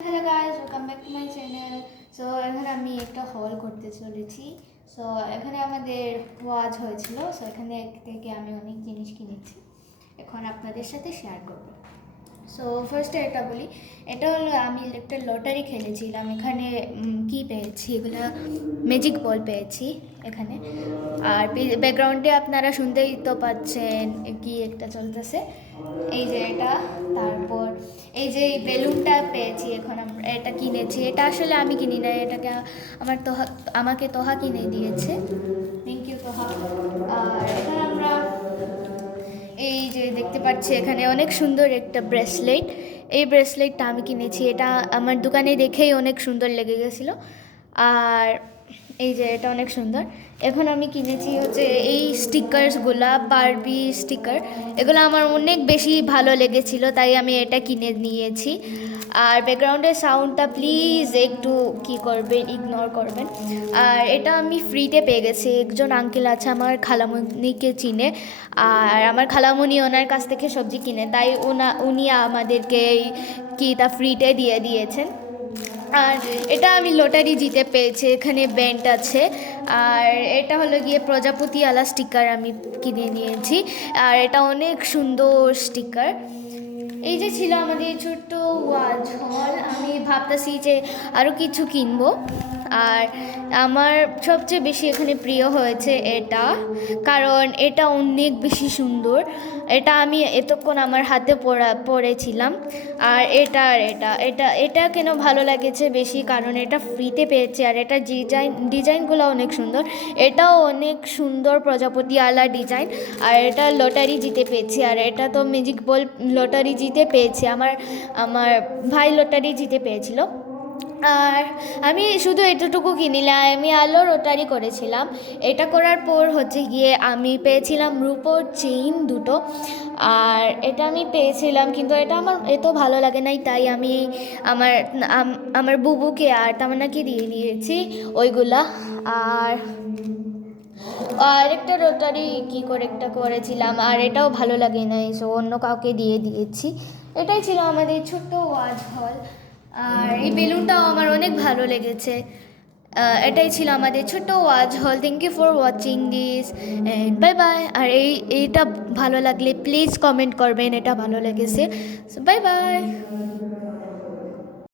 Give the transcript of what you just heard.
Hello guys, welcome back to my channel. So এখানে আমি একটা হল করতে চলেছি। সো এখানে আমাদের ওয়াজ হয়েছিল। সো এখানে থেকে আমি অনেক জিনিস কিনেছি, এখন আপনাদের সাথে শেয়ার করব। সো ফার্স্টে এটা বলি, এটা হলো আমি একটা লটারি খেলেছিলাম। এখানে কি পেয়েছি, এগুলো ম্যাজিক বল পেয়েছি এখানে। আর ব্যাকগ্রাউন্ডে আপনারা শুনতেই তো পাচ্ছেন কি একটা চলতেছে, এই যে এটা। তারপর এই যে বেলুনটা পেয়েছি, এখন এটা কিনেছি। এটা আসলে আমি কিনি না, এটাকে আমাকে তোহা কিনে দিয়েছে। Thank you Toha. আর এখানে আমরা এই যে দেখতে পাচ্ছি এখানে অনেক সুন্দর একটা ব্রেসলেট। এই ব্রেসলেটটা আমি কিনেছি, এটা আমার দোকানে দেখেই অনেক সুন্দর লেগে গেছিলো। আর এই যে এটা অনেক সুন্দর। এখন আমি কিনেছি হচ্ছে এই স্টিকার্সগুলা, বারবি স্টিকার। এগুলো আমার অনেক বেশি ভালো লেগেছিল, তাই আমি এটা কিনে নিয়েছি। আর ব্যাকগ্রাউন্ডের সাউন্ডটা প্লিজ একটু কি করবেন, ইগনোর করবেন। আর এটা আমি ফ্রিতে পেয়ে গেছি, একজন আঙ্কেল আছে আমার খালামণিকে চিনে। আর আমার খালামণি ওনার কাছ থেকে সবজি কিনে, তাই উনি আমাদেরকে কিটা ফ্রিতে দিয়ে দিয়েছেন। আর এটা আমি লটারি জিতে পেয়েছি, এখানে ব্যান্ড আছে। আর এটা হলো গিয়ে প্রজাপতি আলা স্টিকার আমি কিনে নিয়েছি। আর এটা অনেক সুন্দর স্টিকার। এই যে ছিল আমাদের ছোট্ট ওয়াজ হল। আমি ভাবতেছি যে আরও কিছু কিনবো। আর আমার সবচেয়ে বেশি এখানে প্রিয় হয়েছে এটা, কারণ এটা অনেক বেশি সুন্দর। এটা আমি এতক্ষণ আমার হাতে পড়েছিলাম। আর এটা কেন ভালো লাগেছে বেশি, কারণ এটা ফ্রিতে পেয়েছে। আর এটা ডিজাইনগুলো অনেক সুন্দর। এটাও অনেক সুন্দর প্রজাপতি আলা ডিজাইন। আর এটা লটারি জিতে পেয়েছি। আর এটা তো ম্যাজিক বল লটারি জিতে পেয়েছে, আমার ভাই লটারি জিতে পেয়েছিল। আর আমি শুধু এতটুকু কিনিলাম, আমি আলো লটারি করেছিলাম। এটা করার পর হচ্ছে গিয়ে আমি পেয়েছিলাম রূপোর চেইন দুটো। আর এটা আমি পেয়েছিলাম, কিন্তু এটা আমার এত ভালো লাগে নাই, তাই আমি আমার বুবুকে আর তামান্নাকে দিয়ে দিয়েছি ওইগুলা। আর একটা রোটারি একটা করেছিলাম, আর এটাও ভালো লাগে নাই, সো অন্য কাউকে দিয়ে দিয়েছি। এটাই ছিল আমাদের ছোট্ট ওয়াজ হল। আর এই বেলুনটাও আমার অনেক ভালো লেগেছে। এটাই ছিল আমাদের ছোট্ট ওয়াজ হল। Thank you for watching this and bye bye. আর এইটা ভালো লাগলে প্লিজ কমেন্ট করবেন এটা ভালো লেগেছে। So bye by.